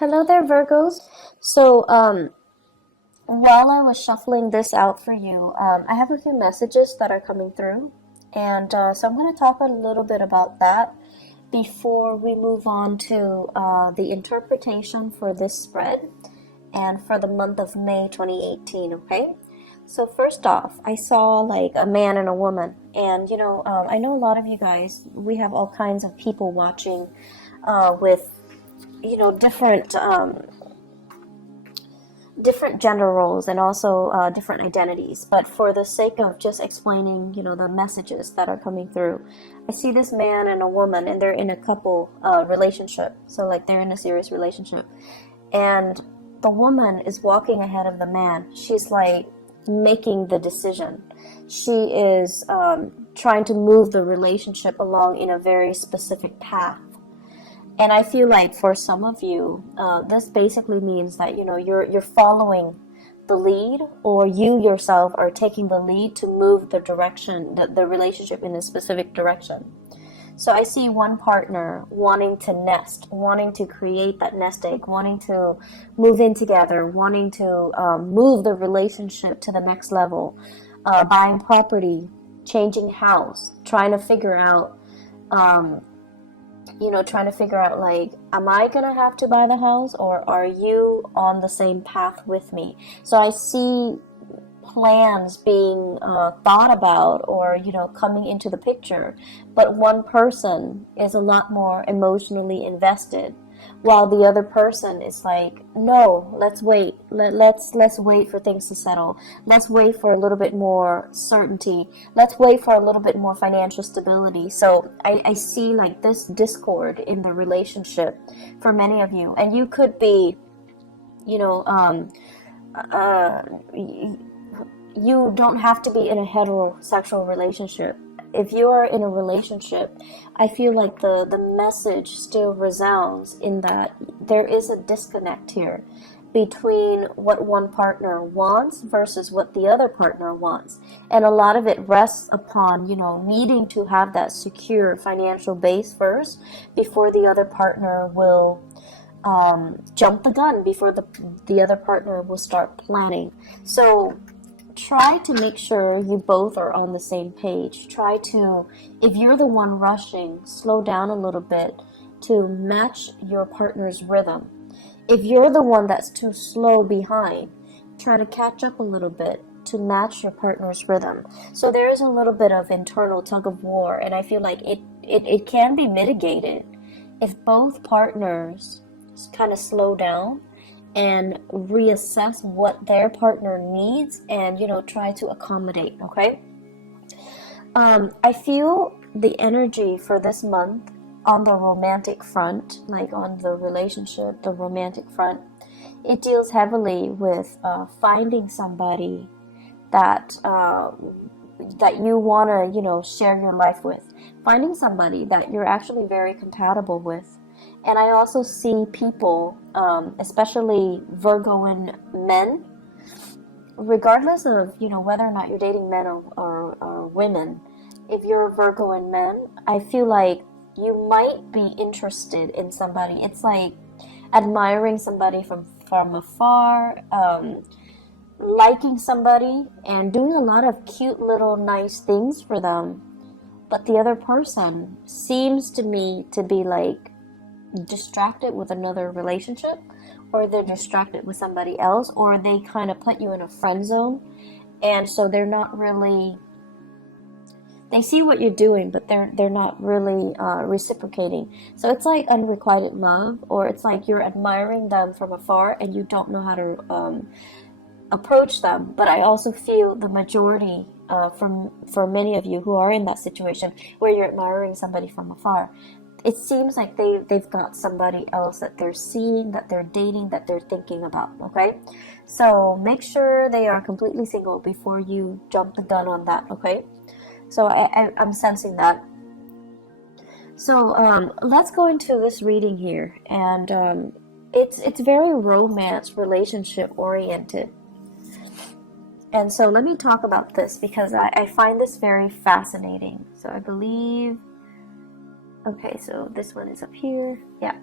Hello there, Virgos. So, while I was shuffling this out for you, I have a few messages that are coming through, and so I'm going to talk a little bit about that before we move on to the interpretation for this spread and for the month of May 2018, okay? So first off, I saw like a man and a woman, and I know a lot of you guys, we have all kinds of people watching with different gender roles and also different identities. But for the sake of just explaining, the messages that are coming through, I see this man and a woman, and they're in a couple relationship. So like they're in a serious relationship, and the woman is walking ahead of the man. She's like making the decision. She is trying to move the relationship along in a very specific path. And I feel like for some of you, this basically means that you're following the lead, or you yourself are taking the lead to move the direction, the relationship in a specific direction. So I see one partner wanting to nest, wanting to create that nest egg, wanting to move in together, wanting to move the relationship to the next level, buying property, changing house, trying to figure out. Like, am I gonna have to buy the house, or are you on the same path with me? So I see plans being thought about, or coming into the picture, but one person is a lot more emotionally invested, while the other person is like, no, let's wait. Let's wait for things to settle. Let's wait for a little bit more certainty. Let's wait for a little bit more financial stability. So I see like this discord in the relationship for many of you, and you could be, uh, you don't have to be in a heterosexual relationship. If you are in a relationship, I feel like the message still resounds in that there is a disconnect here between what one partner wants versus what the other partner wants. And a lot of it rests upon, needing to have that secure financial base first before the other partner will jump the gun, before the other partner will start planning. So try to make sure you both are on the same page. Try to, if you're the one rushing, slow down a little bit to match your partner's rhythm. If you're the one that's too slow behind, try to catch up a little bit to match your partner's rhythm. So there is a little bit of internal tug of war, and I feel like it can be mitigated if both partners kind of slow down and reassess what their partner needs, and try to accommodate. Okay, I feel the energy for this month on the romantic front, like on the relationship, the romantic front, it deals heavily with finding somebody that that you want to share your life with, finding somebody that you're actually very compatible with. And I also see people, especially Virgoan men, regardless of whether or not you're dating men or women. If you're a Virgoan man, I feel like you might be interested in somebody. It's like admiring somebody from afar, liking somebody and doing a lot of cute little nice things for them. But the other person seems to me to be like distracted with another relationship, or they're distracted with somebody else, or they kind of put you in a friend zone, and so they're not really, they see what you're doing, but they're not really reciprocating. So it's like unrequited love, or it's like you're admiring them from afar and you don't know how to approach them. But I also feel the majority, for many of you who are in that situation where you're admiring somebody from afar, it seems like they've got somebody else that they're seeing, that they're dating, that they're thinking about. Okay, so make sure they are completely single before you jump the gun on that. Okay, so I'm sensing that. So let's go into this reading here, and it's very romance relationship oriented. And so let me talk about this because I find this very fascinating. So I believe, okay, so this one is up here. Yeah.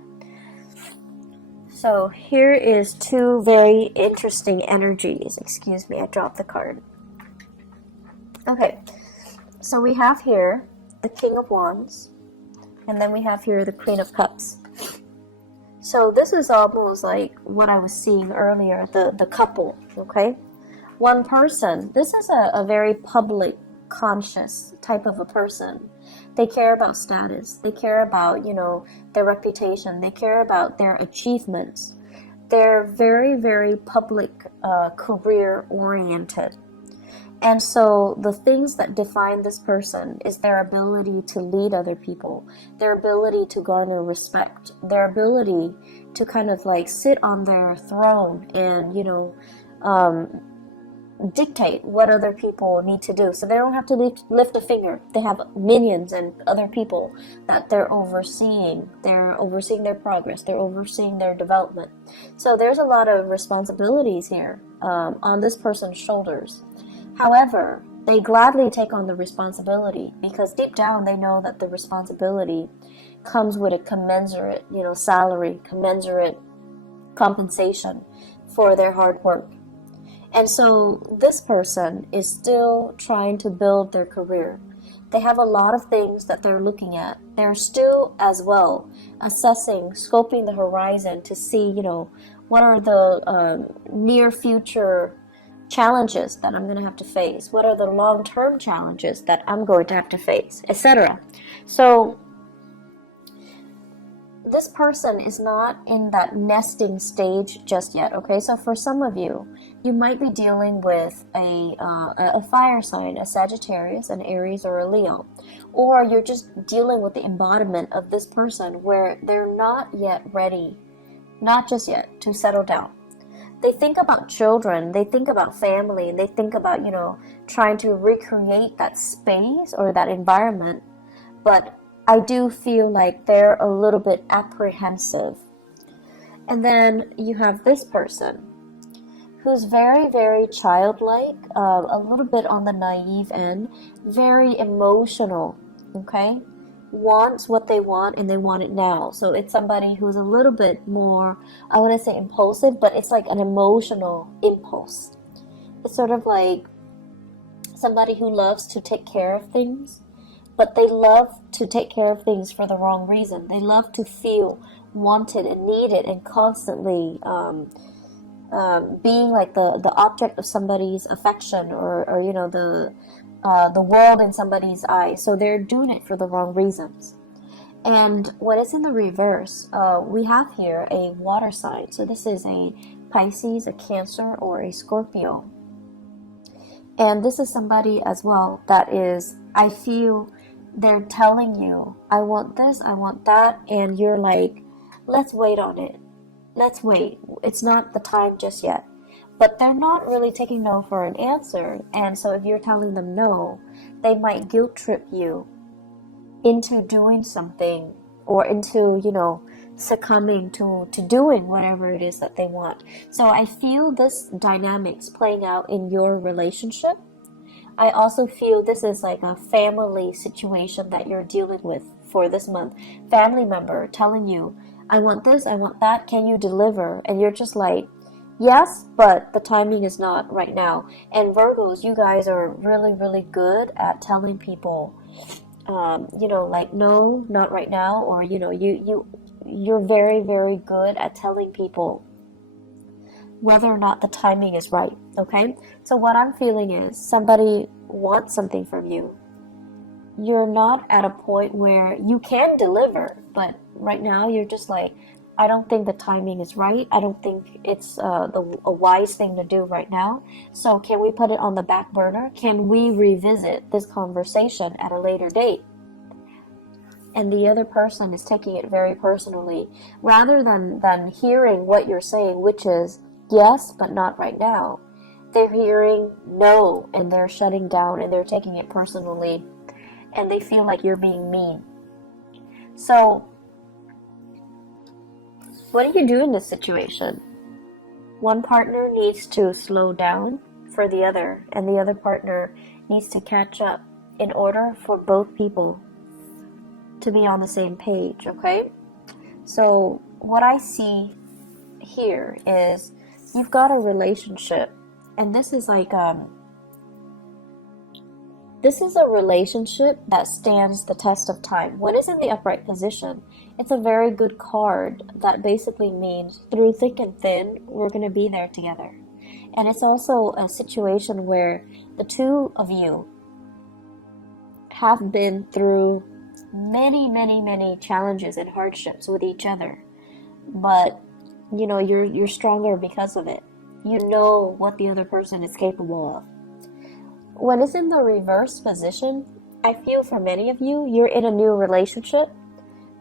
So here is two very interesting energies. Excuse me, I dropped the card. Okay, so we have here the King of Wands, and then we have here the Queen of Cups. So this is almost like what I was seeing earlier, the couple, okay? One person. This is a very public, conscious type of a person. They care about status. They care about, their reputation. They care about their achievements. They're very, very public, career oriented. And so the things that define this person is their ability to lead other people, their ability to garner respect, their ability to kind of like sit on their throne and, dictate what other people need to do. So they don't have to lift a finger. They have minions and other people that they're overseeing. They're overseeing their progress. They're overseeing their development. So there's a lot of responsibilities here on this person's shoulders. However, they gladly take on the responsibility because deep down they know that the responsibility comes with a commensurate, salary, commensurate compensation for their hard work. And so this person is still trying to build their career. They have a lot of things that they're looking at. They're still as well assessing, scoping the horizon to see, what are the near future challenges that I'm going to have to face? What are the long-term challenges that I'm going to have to face, etc. So this person is not in that nesting stage just yet, okay? So for some of you, you might be dealing with a fire sign, a Sagittarius, an Aries, or a Leo. Or you're just dealing with the embodiment of this person where they're not yet ready, not just yet, to settle down. They think about children, they think about family, and they think about, trying to recreate that space or that environment. But I do feel like they're a little bit apprehensive. And then you have this person who's very, very childlike, a little bit on the naive end, very emotional, okay? Wants what they want and they want it now. So it's somebody who's a little bit more, I want to say impulsive, but it's like an emotional impulse. It's sort of like somebody who loves to take care of things, but they love to take care of things for the wrong reason. They love to feel wanted and needed and constantly being like the object of somebody's affection or the world in somebody's eyes. So they're doing it for the wrong reasons. And when it's in the reverse, we have here a water sign. So this is a Pisces, a Cancer, or a Scorpio. And this is somebody as well that is, I feel they're telling you, I want this, I want that, and you're like, let's wait on it. Let's wait. It's not the time just yet. But they're not really taking no for an answer. And so if you're telling them no, they might guilt trip you into doing something or into, succumbing to doing whatever it is that they want. So I feel this dynamics playing out in your relationship. I also feel this is like a family situation that you're dealing with for this month. Family member telling you, I want this, I want that, can you deliver? And you're just like, yes, but the timing is not right now. And Virgos, you guys are really, really good at telling people, like, no, not right now. Or, you're very, very good at telling people whether or not the timing is right, okay? So what I'm feeling is somebody wants something from you. You're not at a point where you can deliver, but right now you're just like, I don't think the timing is right. I don't think it's a wise thing to do right now. So can we put it on the back burner? Can we revisit this conversation at a later date? And the other person is taking it very personally. Rather than hearing what you're saying, which is, yes, but not right now, they're hearing no, and they're shutting down, and they're taking it personally, and they feel like you're being mean. So what do you do in this situation? One partner needs to slow down for the other, and the other partner needs to catch up in order for both people to be on the same page, okay? So what I see here is you've got a relationship, and this is like this is a relationship that stands the test of time. When it's in the upright position, it's a very good card that basically means through thick and thin, we're going to be there together. And it's also a situation where the two of you have been through many challenges and hardships with each other. But, you know, you're stronger because of it. You know what the other person is capable of. When it's in the reverse position, I feel for many of you, you're in a new relationship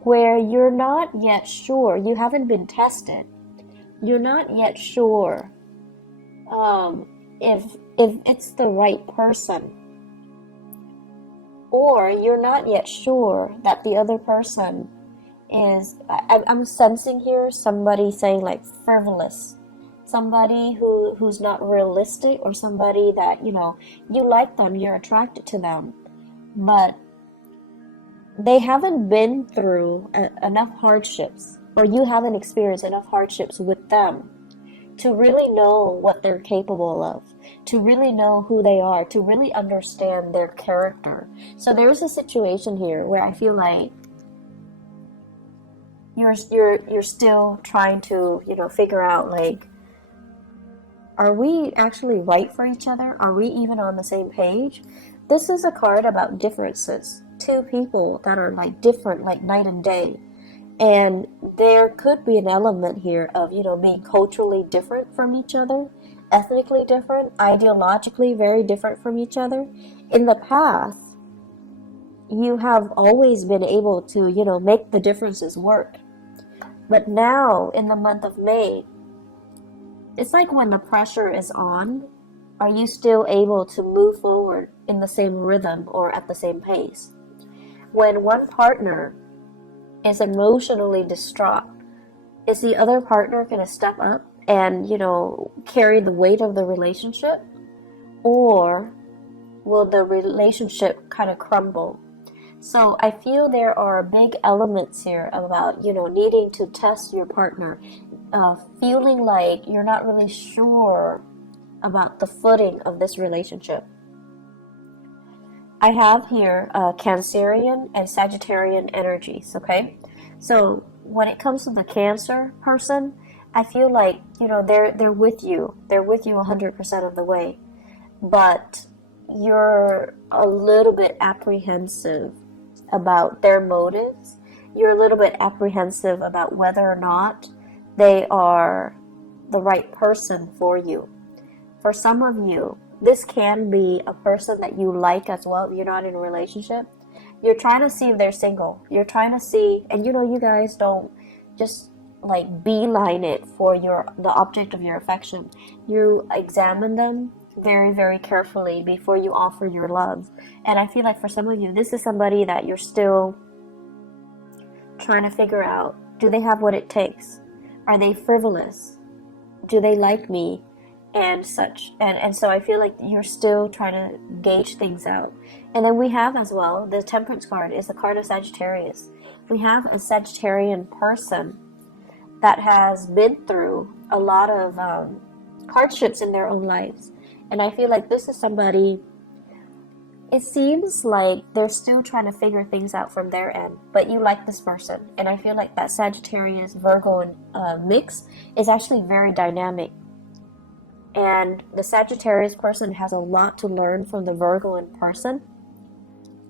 where you're not yet sure, you haven't been tested. You're not yet sure if it's the right person. Or you're not yet sure that the other person is, I'm sensing here somebody saying like frivolous. Somebody who's not realistic, or somebody that, you know, you like them, you're attracted to them, but they haven't been through enough hardships, or you haven't experienced enough hardships with them to really know what they're capable of, to really know who they are, to really understand their character. So there's a situation here where I feel like you're still trying to, you know, figure out like, are we actually right for each other? Are we even on the same page? This is a card about differences. Two people that are like different, like night and day. And there could be an element here of, you know, being culturally different from each other, ethnically different, ideologically very different from each other. In the past, you have always been able to, you know, make the differences work. But now, in the month of May, it's like when the pressure is on, are you still able to move forward in the same rhythm or at the same pace? When one partner is emotionally distraught, is the other partner going to step up and, you know, carry the weight of the relationship? Or will the relationship kind of crumble? So I feel there are big elements here about, you know, needing to test your partner, feeling like you're not really sure about the footing of this relationship. I have here Cancerian and Sagittarian energies, okay? So when it comes to the Cancer person, I feel like, you know, they're with you. They're with you 100% of the way. But you're a little bit apprehensive about their motives. You're a little bit apprehensive about whether or not they are the right person for you. For some of you, this can be a person that you like as well. You're not in a relationship. You're trying to see if they're single. You're trying to see, and you know, you guys don't just like beeline it for the object of your affection. You examine them very carefully before you offer your love. And I feel like for some of you, this is somebody that you're still trying to figure out, do they have what it takes? Are they frivolous? Do they like me? And such. And so I feel like you're still trying to gauge things out. And then we have as well, the Temperance card is the card of Sagittarius. We have a Sagittarian person that has been through a lot of hardships in their own lives. And I feel like this is somebody, it seems like they're still trying to figure things out from their end, but you like this person. And I feel like that Sagittarius Virgo mix is actually very dynamic. And the Sagittarius person has a lot to learn from the Virgoan person.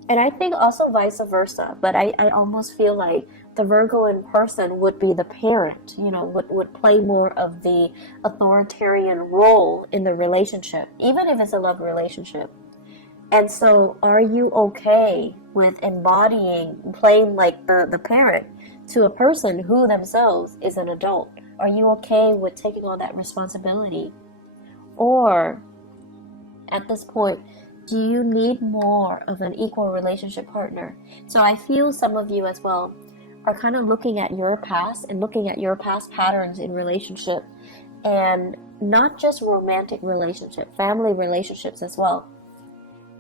And I think also vice versa, but I almost feel like the Virgoan person would be the parent, you know, would play more of the authoritarian role in the relationship, even if it's a love relationship. And so are you okay with playing like the parent to a person who themselves is an adult? Are you okay with taking on that responsibility? Or at this point, do you need more of an equal relationship partner? So I feel some of you as well are kind of looking at your past and looking at your past patterns in relationship, and not just romantic relationship, family relationships as well.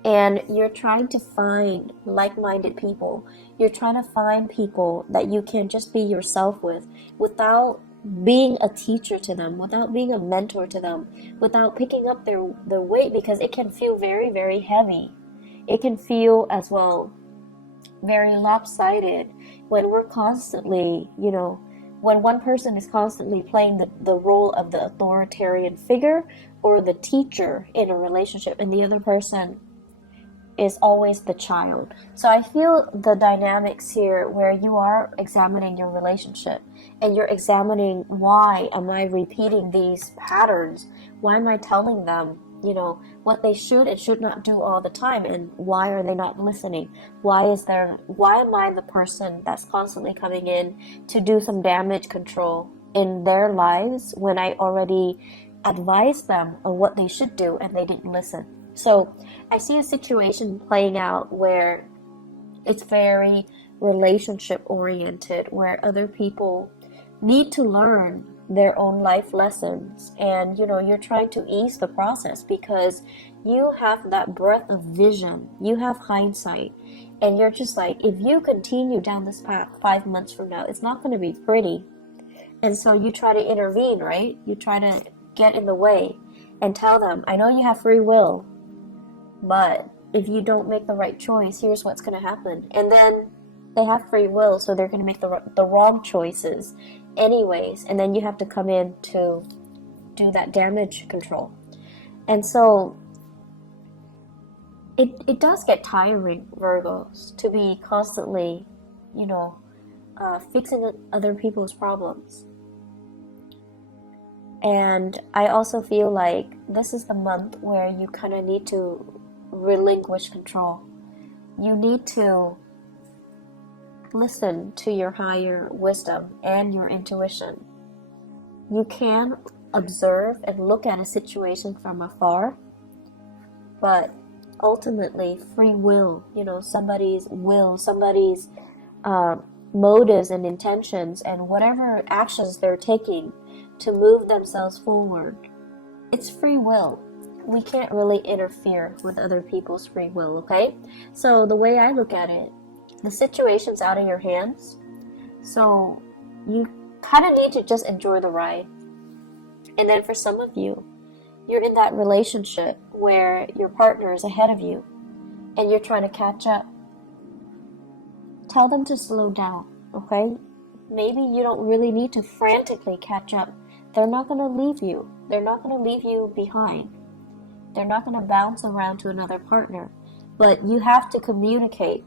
And you're trying to find like-minded people. You're trying to find people that you can just be yourself with without being a teacher to them, without being a mentor to them, without picking up their weight, because it can feel very, very heavy. It can feel as well very lopsided when we're constantly, when one person is constantly playing the role of the authoritarian figure or the teacher in a relationship, and the other person is always the child. So I feel the dynamics here where you are examining your relationship and you're examining, why am I repeating these patterns? Why am I telling them, what they should and should not do all the time, and why are they not listening? Why am I the person that's constantly coming in to do some damage control in their lives when I already advised them on what they should do and they didn't listen? So I see a situation playing out where it's very relationship oriented, where other people need to learn their own life lessons, and you're trying to ease the process because you have that breadth of vision, you have hindsight, and you're just like, if you continue down this path 5 months from now, it's not going to be pretty. And so you try to intervene, right? You try to get in the way and tell them, I know you have free will, but if you don't make the right choice, here's what's going to happen. And then they have free will, so they're going to make the wrong choices anyways, and then you have to come in to do that damage control. And so it does get tiring, Virgos, to be constantly, fixing other people's problems. And I also feel like this is the month where you kind of need to relinquish control. You need to listen to your higher wisdom and your intuition. You can observe and look at a situation from afar, but ultimately free will, somebody's motives and intentions and whatever actions they're taking to move themselves forward, it's free will. We can't really interfere with other people's free will, okay? So the way I look at it, the situation's out of your hands, so you kind of need to just enjoy the ride. And then for some of you, you're in that relationship where your partner is ahead of you and you're trying to catch up. Tell them to slow down, okay? Maybe you don't really need to frantically catch up. They're not going to leave you. They're not going to leave you behind. They're not going to bounce around to another partner. But you have to communicate.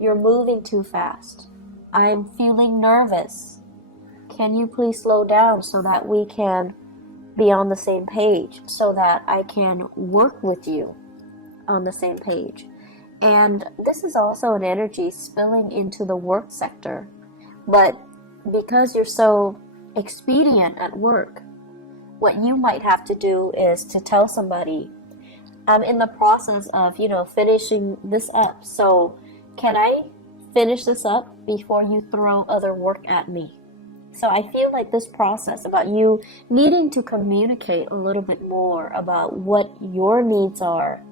You're moving too fast. I'm feeling nervous. Can you please slow down so that we can be on the same page, so that I can work with you on the same page? And this is also an energy spilling into the work sector. But because you're so expedient at work, what you might have to do is to tell somebody, I'm in the process of, finishing this up. So can I finish this up before you throw other work at me? So I feel like this process about you needing to communicate a little bit more about what your needs are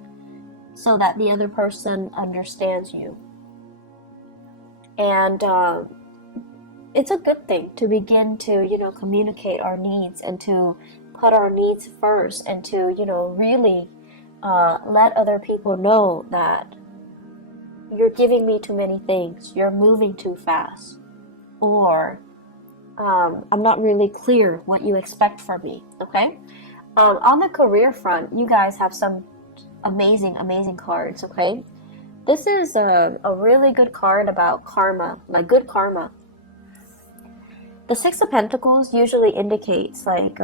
so that the other person understands you. And it's a good thing to begin to, communicate our needs and to put our needs first and to, really let other people know that you're giving me too many things, you're moving too fast, or I'm not really clear what you expect from me, okay? On the career front, you guys have some amazing cards, okay? This is a really good card about karma, like good karma. The Six of Pentacles usually indicates like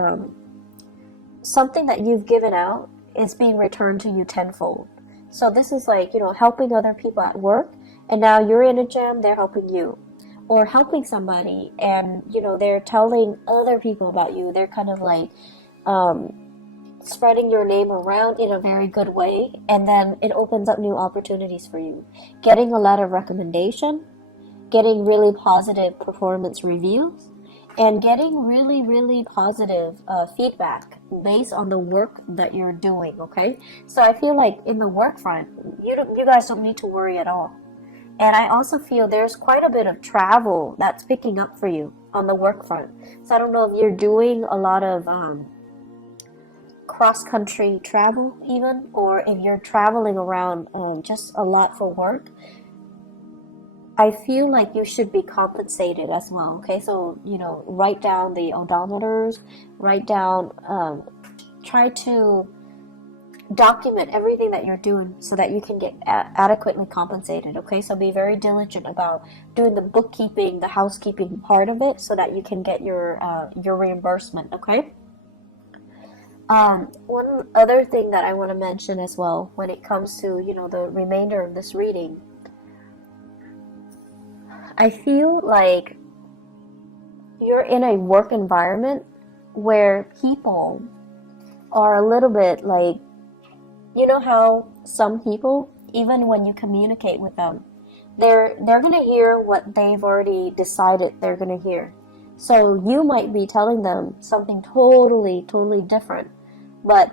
something that you've given out is being returned to you tenfold. So this is like, helping other people at work, and now you're in a jam, they're helping you. Or helping somebody and, they're telling other people about you. They're kind of like spreading your name around in a very good way, and then it opens up new opportunities for you. Getting a lot of recommendation, getting really positive performance reviews, and getting really positive feedback based on the work that you're doing, okay? So I feel like in the work front, you guys don't need to worry at all. And I also feel there's quite a bit of travel that's picking up for you on the work front. So I don't know if you're doing a lot of cross-country travel even, or if you're traveling around just a lot for work. I feel like you should be compensated as well. Okay, so write down the odometers, write down, try to document everything that you're doing so that you can get adequately compensated. Okay, so be very diligent about doing the bookkeeping, the housekeeping part of it, so that you can get your reimbursement. Okay. One other thing that I want to mention as well when it comes to the remainder of this reading, I feel like you're in a work environment where people are a little bit like, how some people, even when you communicate with them, they're going to hear what they've already decided they're going to hear. So you might be telling them something totally different, but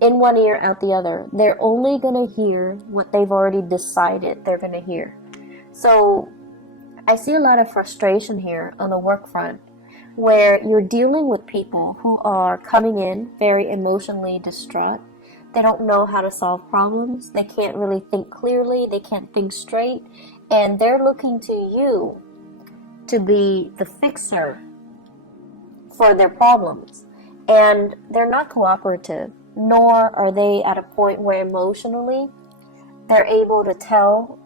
in one ear, out the other. They're only going to hear what they've already decided they're going to hear. So I see a lot of frustration here on the work front, where you're dealing with people who are coming in very emotionally distraught. They don't know how to solve problems. They can't really think clearly. They can't think straight. And they're looking to you to be the fixer for their problems. And they're not cooperative, nor are they at a point where emotionally they're able to tell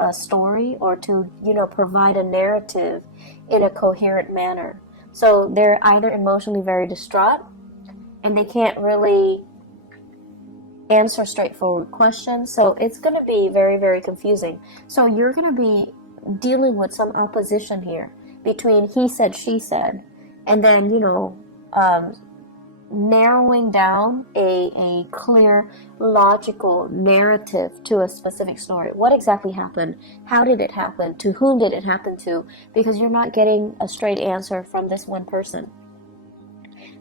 a story or to, provide a narrative in a coherent manner. So they're either emotionally very distraught and they can't really answer straightforward questions. So it's going to be very confusing. So you're going to be dealing with some opposition here between he said, she said, and then, narrowing down a clear, logical narrative to a specific story. What exactly happened? How did it happen? To whom did it happen to? Because you're not getting a straight answer from this one person.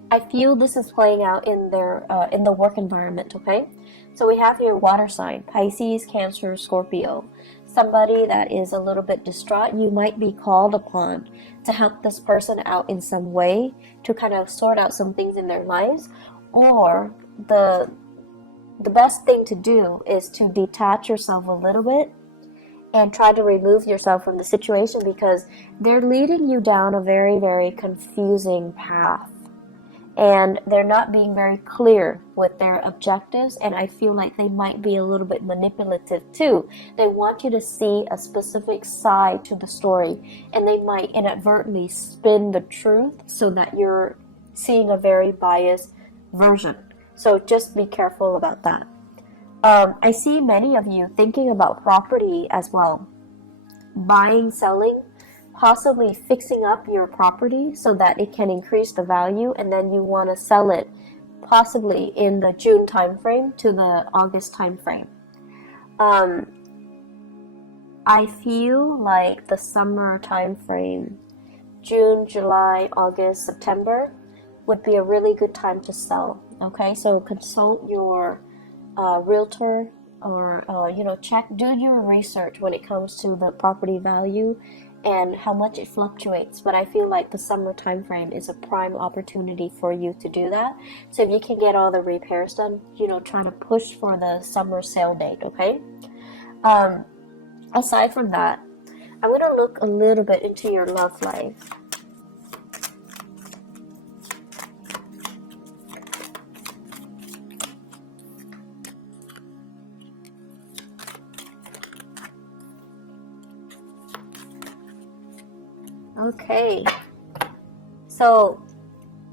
I feel this is playing out in the work environment, okay? So we have your water sign, Pisces, Cancer, Scorpio. Somebody that is a little bit distraught, you might be called upon to help this person out in some way to kind of sort out some things in their lives. Or the best thing to do is to detach yourself a little bit and try to remove yourself from the situation, because they're leading you down a very confusing path. And they're not being very clear with their objectives, and I feel like they might be a little bit manipulative too. They want you to see a specific side to the story, and they might inadvertently spin the truth so that you're seeing a very biased version. So just be careful about that. I see many of you thinking about property as well. Buying, selling, possibly fixing up your property so that it can increase the value, and then you want to sell it possibly in the June timeframe to the August timeframe. I feel like the summer timeframe, June, July, August, September, would be a really good time to sell. Okay, so consult your realtor, or do your research when it comes to the property value and how much it fluctuates. But I feel like the summer time frame is a prime opportunity for you to do that. So if you can get all the repairs done, try to push for the summer sale date, okay? Aside from that, I'm going to look a little bit into your love life. Okay, so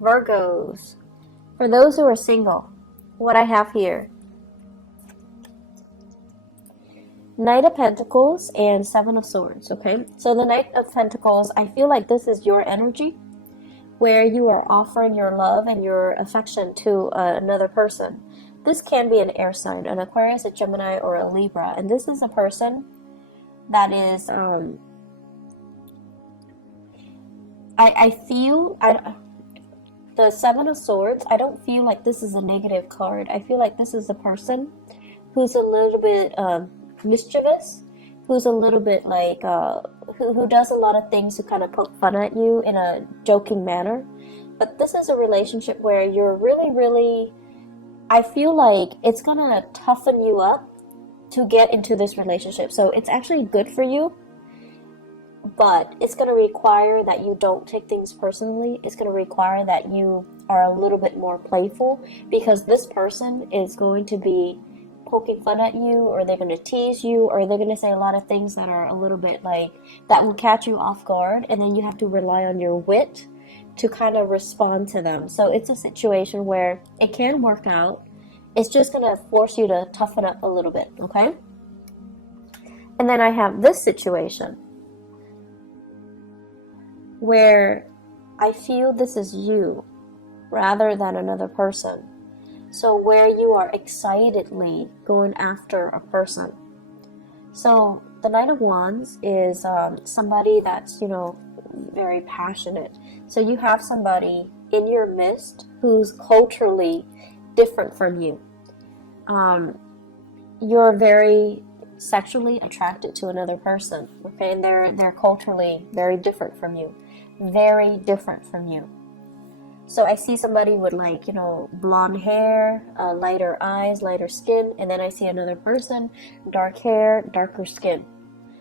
Virgos, for those who are single, what I have here, Knight of Pentacles and Seven of Swords, okay? So the Knight of Pentacles, I feel like this is your energy, where you are offering your love and your affection to another person. This can be an air sign, an Aquarius, a Gemini, or a Libra, and this is a person that is... I feel the Seven of Swords, I don't feel like this is a negative card. I feel like this is a person who's a little bit mischievous. who's a little bit like, who does a lot of things to kind of poke fun at you in a joking manner. But this is a relationship where you're really, really, I feel like it's gonna toughen you up to get into this relationship. So it's actually good for you, but it's going to require that you don't take things personally. It's going to require that you are a little bit more playful, because this person is going to be poking fun at you, or they're going to tease you, or they're going to say a lot of things that are a little bit like, that will catch you off guard, and then you have to rely on your wit to kind of respond to them. So it's a situation where it can work out. It's just going to force you to toughen up a little bit, okay? And then I have this situation where I feel this is you rather than another person. So where you are excitedly going after a person. So the Knight of Wands is somebody that's, very passionate. So you have somebody in your midst who's culturally different from you. You're very sexually attracted to another person, okay, and they're culturally very different from you, very different from you. So I see somebody with blonde hair, lighter eyes, lighter skin, and then I see another person, dark hair, darker skin.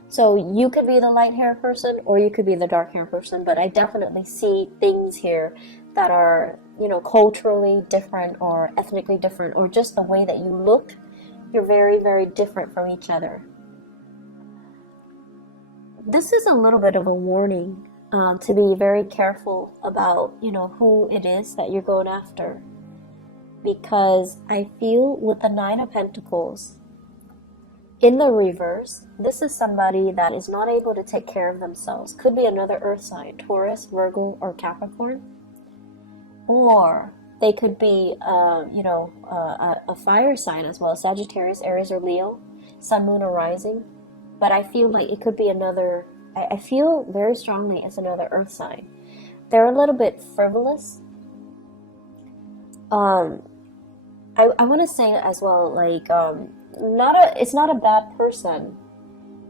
So you could be the light hair person, or you could be the dark hair person, but I definitely see things here that are, culturally different or ethnically different, or just the way that you look, you're very, very different from each other. This is a little bit of a warning to be very careful about, who it is that you're going after. Because I feel with the Nine of Pentacles, in the reverse, this is somebody that is not able to take care of themselves. Could be another earth sign, Taurus, Virgo, or Capricorn. Or they could be, a fire sign as well, Sagittarius, Aries, or Leo, Sun, Moon, or Rising. But I feel like it could be another, I feel very strongly it's another earth sign. They're a little bit frivolous. I want to say as well, it's not a bad person,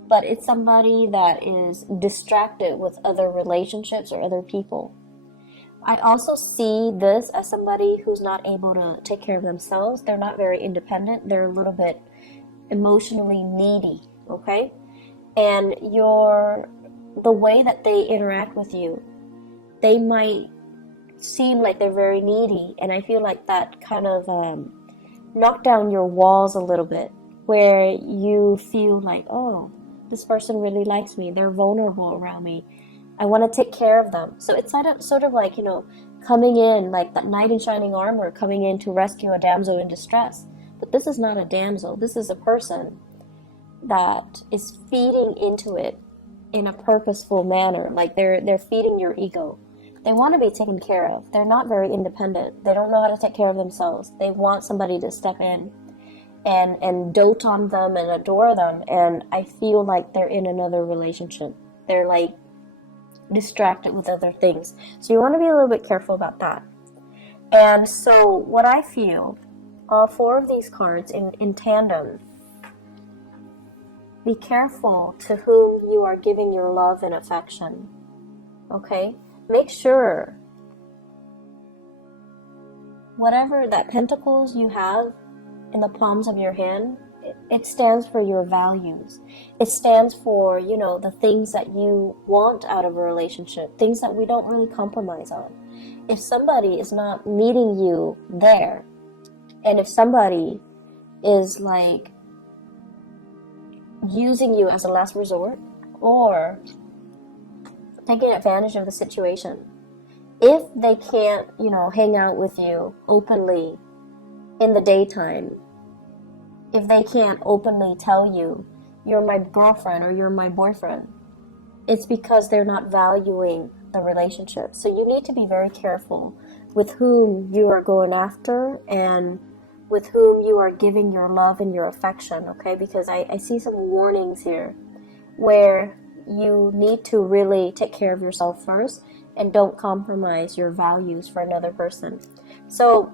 but it's somebody that is distracted with other relationships or other people. I also see this as somebody who's not able to take care of themselves. They're not very independent. They're a little bit emotionally needy, okay? And the way that they interact with you, they might seem like they're very needy, and I feel like that kind of knocked down your walls a little bit, where you feel like, oh, this person really likes me. They're vulnerable around me. I want to take care of them. So it's sort of like, coming in, like that knight in shining armor coming in to rescue a damsel in distress. But this is not a damsel. This is a person that is feeding into it in a purposeful manner. Like they're feeding your ego. They want to be taken care of. They're not very independent. They don't know how to take care of themselves. They want somebody to step in and dote on them and adore them. And I feel like they're in another relationship. They're like distracted with other things. So you want to be a little bit careful about that. And so what I feel, all four of these cards in tandem, be careful to whom you are giving your love and affection. Okay? Make sure whatever that pentacles you have in the palms of your hand, it stands for your values. It stands for, the things that you want out of a relationship, things that we don't really compromise on. If somebody is not meeting you there, and if somebody is like using you as a last resort, or taking advantage of the situation, if they can't, hang out with you openly in the daytime, if they can't openly tell you, you're my girlfriend or you're my boyfriend, it's because they're not valuing the relationship. So you need to be very careful with whom you are going after and with whom you are giving your love and your affection, okay? Because I see some warnings here where you need to really take care of yourself first and don't compromise your values for another person. So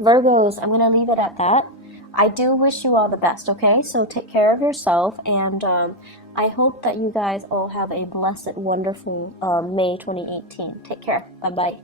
Virgos, I'm going to leave it at that. I do wish you all the best, okay? So take care of yourself, and I hope that you guys all have a blessed, wonderful May 2018. Take care. Bye-bye.